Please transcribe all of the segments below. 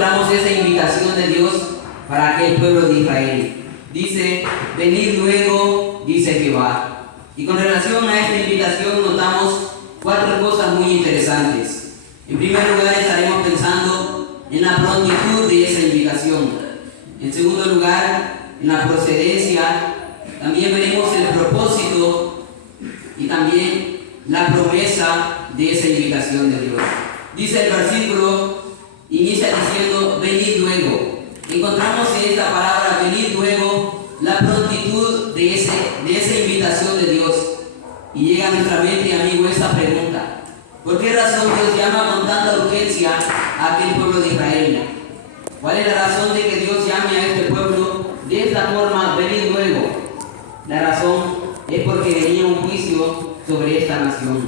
encontramos esa invitación de Dios para aquel pueblo de Israel. Dice, venid luego, dice Jehová. Y con relación a esta invitación notamos 4 cosas muy interesantes. En primer lugar, estaremos pensando en la prontitud de esa invitación. En segundo lugar, en la procedencia. También veremos el propósito y también la promesa de esa invitación de Dios. Dice el versículo, inicia diciendo, venid luego. Encontramos en esta palabra, venid luego, la prontitud de esa invitación de Dios. Y llega a nuestra mente, amigo, esta pregunta: ¿por qué razón Dios llama con tanta urgencia a aquel pueblo de Israel? ¿Cuál es la razón de que Dios llame a este pueblo de esta forma, venid luego? La razón es porque venía un juicio sobre esta nación.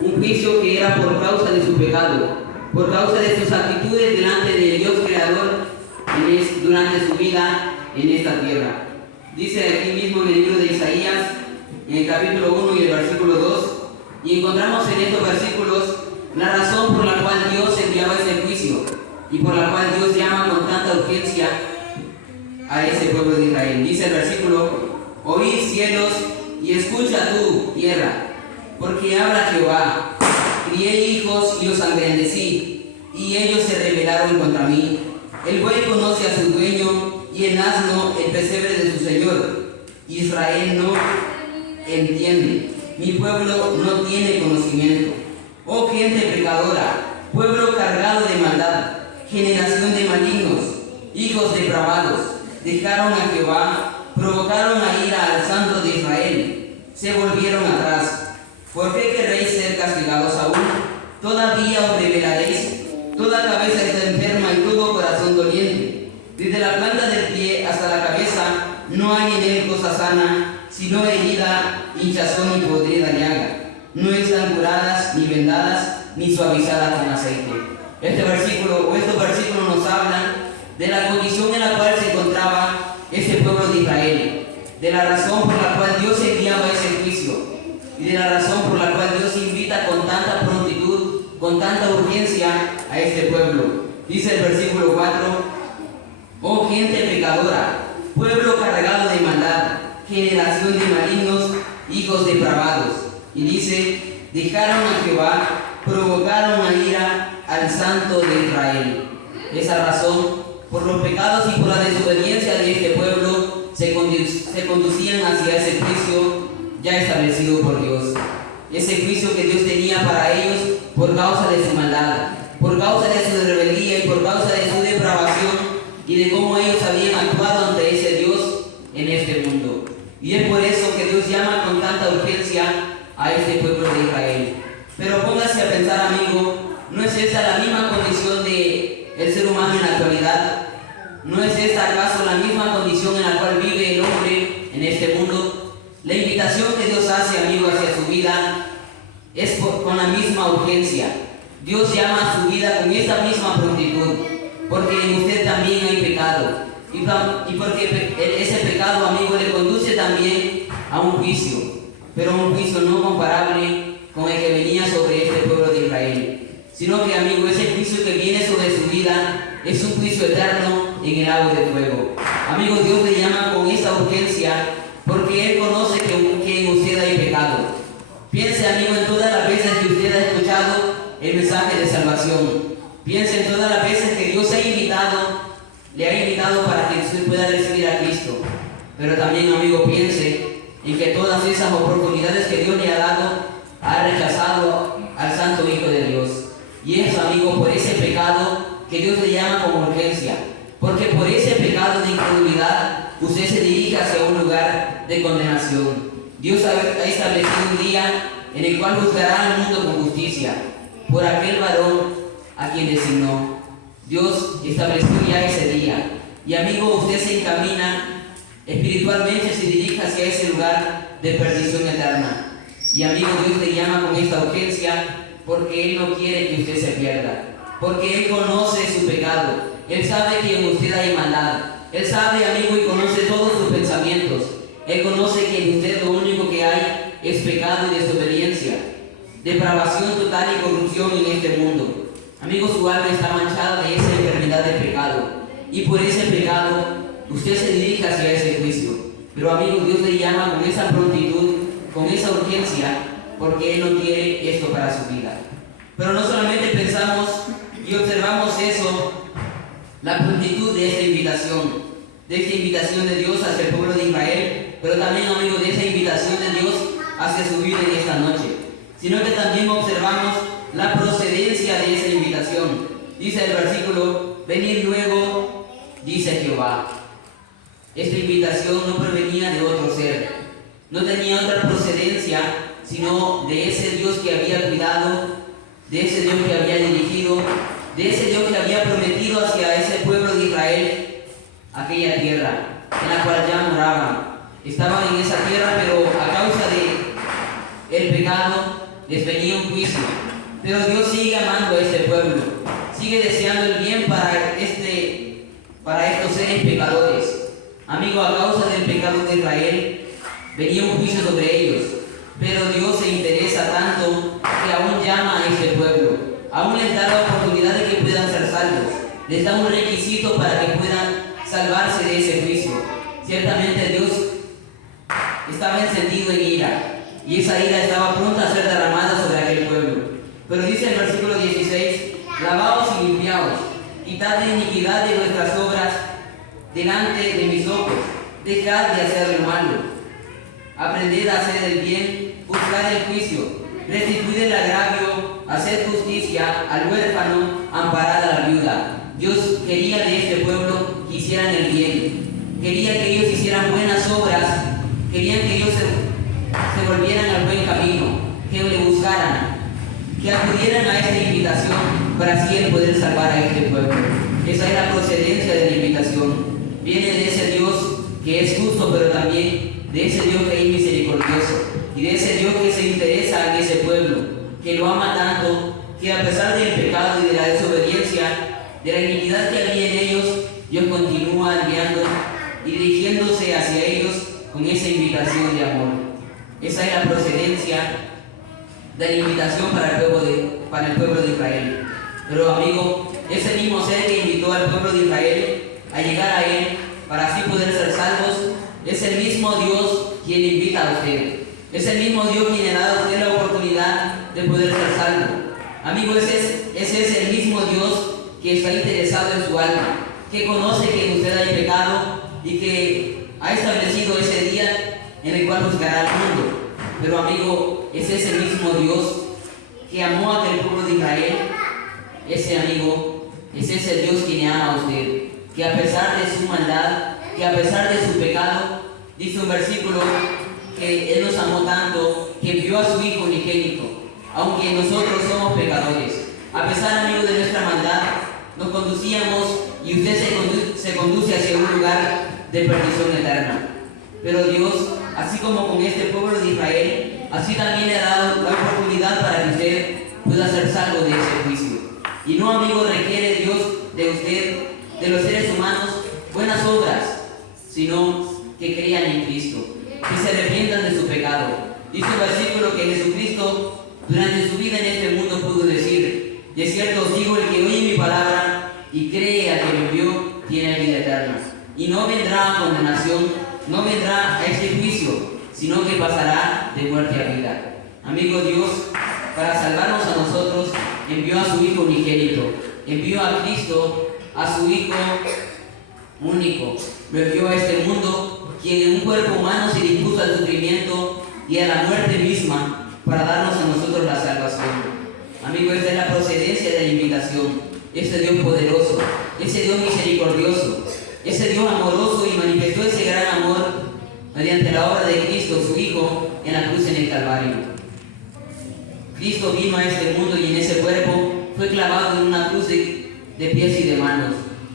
Un juicio que era por causa de su pecado, por causa de sus actitudes delante del Dios Creador durante su vida en esta tierra. Dice aquí mismo en el libro de Isaías, en el capítulo 1 y el versículo 2, y encontramos en estos versículos la razón por la cual Dios enviaba ese juicio y por la cual Dios llama con tanta urgencia a ese pueblo de Israel. Dice el versículo: oíd cielos y escucha tú, tierra, porque habla Jehová. Crié hijos y los engrandecí, y ellos se rebelaron contra mí. El buey conoce a su dueño, y el asno el pesebre de su señor. Israel no entiende, mi pueblo no tiene conocimiento. Oh gente pecadora, pueblo cargado de maldad, generación de malignos, hijos depravados, dejaron a Jehová, provocaron a ira al Santo de Israel, se volvieron atrás. ¿Por qué querréis ser castigados aún? Todavía os rebelaréis. Toda cabeza está enferma y todo corazón doliente. Desde la planta del pie hasta la cabeza no hay en él cosa sana, sino herida, hinchazón y podrida llaga. No están curadas, ni vendadas, ni suavizadas con aceite. Estos versículos nos hablan de la condición en la cual se encontraba este pueblo de Israel, de la razón por la cual Dios enviaba ese juicio y de la razón por la cual Dios invita con tanta prontitud, con tanta urgencia a este pueblo. Dice el versículo 4: oh gente pecadora, pueblo cargado de maldad, generación de malignos, hijos depravados. Y dice, dejaron a Jehová, provocaron a ira al Santo de Israel. Esa razón, por los pecados y por la desobediencia de este pueblo, se conducían hacia ese juicio ya establecido por Dios. Ese juicio que Dios tenía para ellos por causa de su maldad, por causa de su rebeldía y por causa de su depravación y de cómo ellos habían actuado ante ese Dios en este mundo. Y es por eso que Dios llama con tanta urgencia a este pueblo de Israel. Pero póngase a pensar, amigo, ¿no es esta la misma condición del ser humano en la actualidad? ¿No es esta acaso la misma condición en la cual vive el hombre en este mundo? La invitación que Dios hace, amigo, hacia su vida es con la misma urgencia. Dios llama a su vida con esta misma prontitud, porque en usted también hay pecado. Y porque ese pecado, amigo, le conduce también a un juicio, pero un juicio no comparable con el que venía sobre este pueblo de Israel, sino que, amigo, ese juicio que viene sobre su vida es un juicio eterno en el lago de fuego. Amigo, Dios le llama con esta urgencia porque Él conoce que en usted hay pecado. Piense, amigo, en todas las veces que usted ha escuchado el mensaje de salvación. Piense en todas las veces que Dios le ha invitado para que usted pueda recibir a Cristo. Pero también, amigo, piense en que todas esas oportunidades que Dios le ha dado, ha rechazado al Santo Hijo de Dios. Y eso, amigo, por ese pecado que Dios le llama con urgencia. Porque por ese pecado de incredulidad, usted se dirige hacia un lugar de condenación. Dios ha establecido un día en el cual juzgará al mundo con justicia por aquel varón a quien designó. Dios estableció ya ese día. Y, amigo, usted se encamina espiritualmente, se dirige hacia ese lugar de perdición eterna. Y, amigo, Dios le llama con esta urgencia porque Él no quiere que usted se pierda. Porque Él conoce su pecado. Él sabe que en usted hay maldad. Él sabe, amigo, y conoce todos sus pensamientos. Él conoce que en usted lo único que hay es pecado y desobediencia, depravación total y corrupción en este mundo. Amigo, su alma está manchada de esa enfermedad de pecado. y por ese pecado usted se dirige hacia ese juicio. Pero amigos, Dios le llama con esa prontitud, con esa urgencia, porque Él no quiere esto para su vida. Pero no solamente pensamos y observamos eso, la prontitud de esta invitación de Dios hacia el pueblo de Israel, pero también, amigos, de esa invitación de Dios hacia su vida en esta noche, sino que también observamos la procedencia de esa invitación. Dice el versículo: venid luego, dice Jehová. Esta invitación no provenía de otro ser, no tenía otra procedencia, sino de ese Dios que había cuidado, de ese Dios que había dirigido, de ese Dios que había prometido hacia ese pueblo de Israel aquella tierra en la cual ya moraban. Estaban en esa tierra, pero a causa de el pecado les venía un juicio. Pero Dios sigue amando a este pueblo, sigue deseando el bien para estos seres pecadores. Amigo, a causa del pecado de Israel venía un juicio sobre ellos, pero Dios se interesa tanto que aún llama a este pueblo, aún les da la oportunidad de que puedan ser salvos, les da un requisito para que puedan salvarse de ese juicio. Ciertamente Dios estaba encendido en ira, y esa ira estaba pronta a ser derramada sobre aquel pueblo. Pero dice el versículo 16: lavaos y limpiaos, quitad la iniquidad de vuestras obras delante de mis ojos, dejad de hacer lo malo, aprended a hacer el bien, buscad el juicio, restituid el agravio, haced justicia al huérfano, amparad a la viuda. Dios quería de este pueblo que hicieran el bien, quería que ellos hicieran buenas obras, querían que ellos se volvieran al buen camino, que le buscaran, que acudieran a esta invitación para así Él poder salvar a este pueblo. Esa es la procedencia de la invitación. Viene de ese Dios que es justo, pero también de ese Dios que es misericordioso, y de ese Dios que se interesa en ese pueblo, que lo ama tanto, que a pesar del pecado y de la desobediencia, de la iniquidad que había en ellos, Dios continúa guiando y dirigiéndose hacia ellos con esa invitación de amor. Esa es la procedencia de la invitación para el pueblo de Israel. Pero amigo, ese mismo ser que invitó al pueblo de Israel a llegar a Él para así poder ser salvos, es el mismo Dios quien le invita a usted. Es el mismo Dios quien le da a usted la oportunidad de poder ser salvo. Amigo, ese es el mismo Dios que está interesado en su alma, que conoce que usted hay pecado y que ha establecido ese día en el cual juzgará al mundo. Pero amigo, ese es el mismo Dios que amó a aquel pueblo de Israel. Ese amigo, es ese Dios quien ama a usted, que a pesar de su maldad, que a pesar de su pecado, dice un versículo que Él nos amó tanto que envió a su Hijo unigénito, aunque nosotros somos pecadores. A pesar, amigo, de nuestra maldad, nos conducíamos y usted se conduce hacia un lugar de perdición eterna. Pero Dios, así como con este pueblo de Israel, así también le ha dado la oportunidad para que usted pueda ser salvo de ese juicio. Y no, amigo, requiere Dios de usted, de los seres humanos, buenas obras, sino que crean en Cristo, que se arrepientan de su pecado. Dice el versículo que Jesucristo durante su vida en este mundo pudo decir: de cierto os digo, el que oye mi palabra y cree a que me envió, tiene vida eterna, y no vendrá a condenación, no vendrá a este juicio, sino que pasará de muerte a vida. Amigo, Dios, para salvarnos a nosotros, envió a su Hijo unigénito, envió a Cristo, a su Hijo único, lo envió a este mundo, quien en un cuerpo humano se dispuso al sufrimiento y a la muerte misma para darnos a nosotros la salvación. Amigo, esta es la procedencia de la invitación. Ese Dios poderoso, ese Dios misericordioso, ese Dios amoroso, y manifestó ese gran amor mediante la obra de Cristo, su Hijo, en la cruz en el Calvario. Cristo vino a este mundo y en ese cuerpo fue clavado en una cruz de pies y de manos.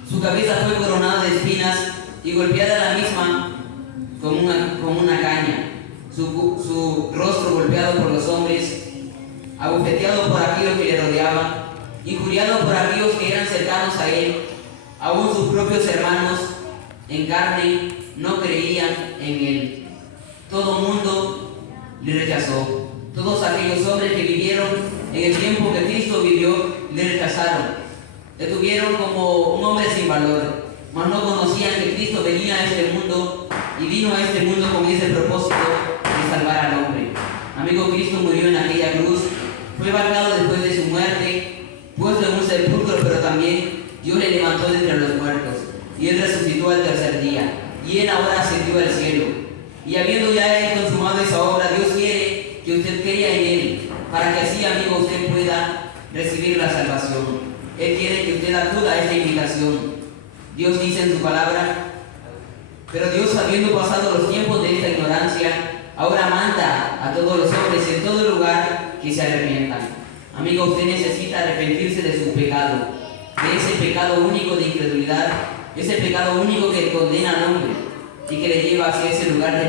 Su cabeza fue coronada de espinas y golpeada la misma como una caña. Su rostro golpeado por los hombres, abofeteado por aquellos que le rodeaban, injuriado por aquellos que eran cercanos a él. Aún sus propios hermanos en carne no creían en él. Todo mundo le rechazó. Todos aquellos hombres que vivieron en el tiempo que Cristo vivió le rechazaron. Le tuvieron como un hombre sin valor. mas no conocían que Cristo venía a este mundo y vino a este mundo con ese propósito de salvar al hombre. Amigo, Cristo murió en aquella cruz, fue bajado después de su muerte, puesto en un sepulcro, pero también Dios le levantó de entre los muertos y Él resucitó al tercer día y Él ahora ascendió al cielo. Y habiendo ya Él consumado esa obra, Dios quiere que usted crea en Él, para que así, amigo, usted pueda recibir la salvación. Él quiere que usted acuda a esta invitación. Dios dice en su palabra: pero Dios, habiendo pasado los tiempos de esta ignorancia, ahora manda a todos los hombres en todo lugar que se arrepientan. Amigo, usted necesita arrepentirse de su pecado, de ese pecado único de incredulidad, ese pecado único que condena al hombre y que le lleva hacia ese lugar de